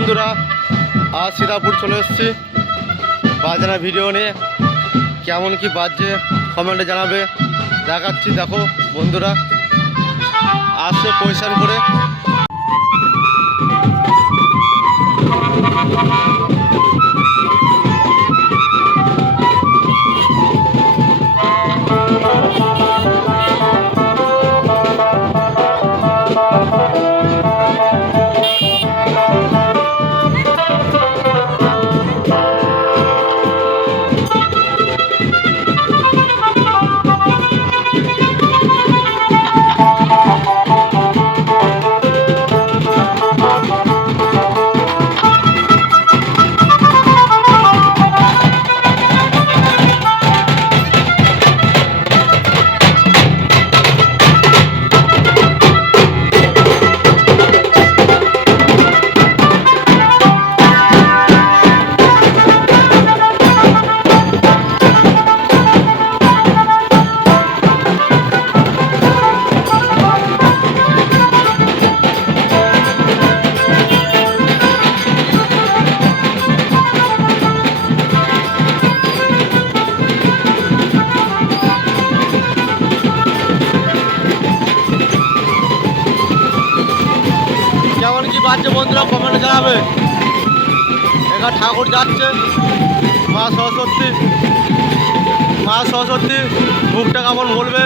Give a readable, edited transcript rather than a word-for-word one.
বন্ধুরা, আজ সীতাপুর চলে এসেছি বাজনা ভিডিও নিয়ে। কেমন কি বাজছে কমেন্টে জানাবে। দেখাচ্ছি, দেখো বন্ধুরা, আসছে পয়সার করে। কেমন কি বাজছে বন্ধুরা কমেন্টে জানাবে। এখানে ঠাকুর যাচ্ছে, মা সরস্বতী মুখটা কেমন বলবে।